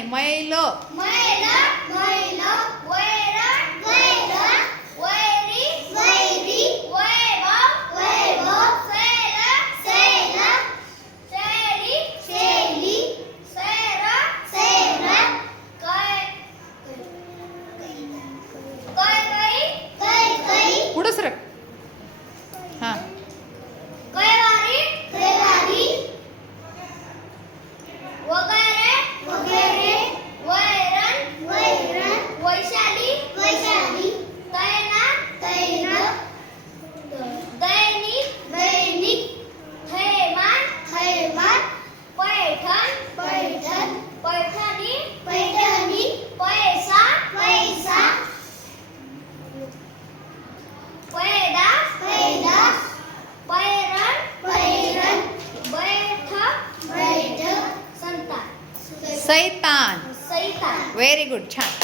time. Why सैतान सैतान very good छान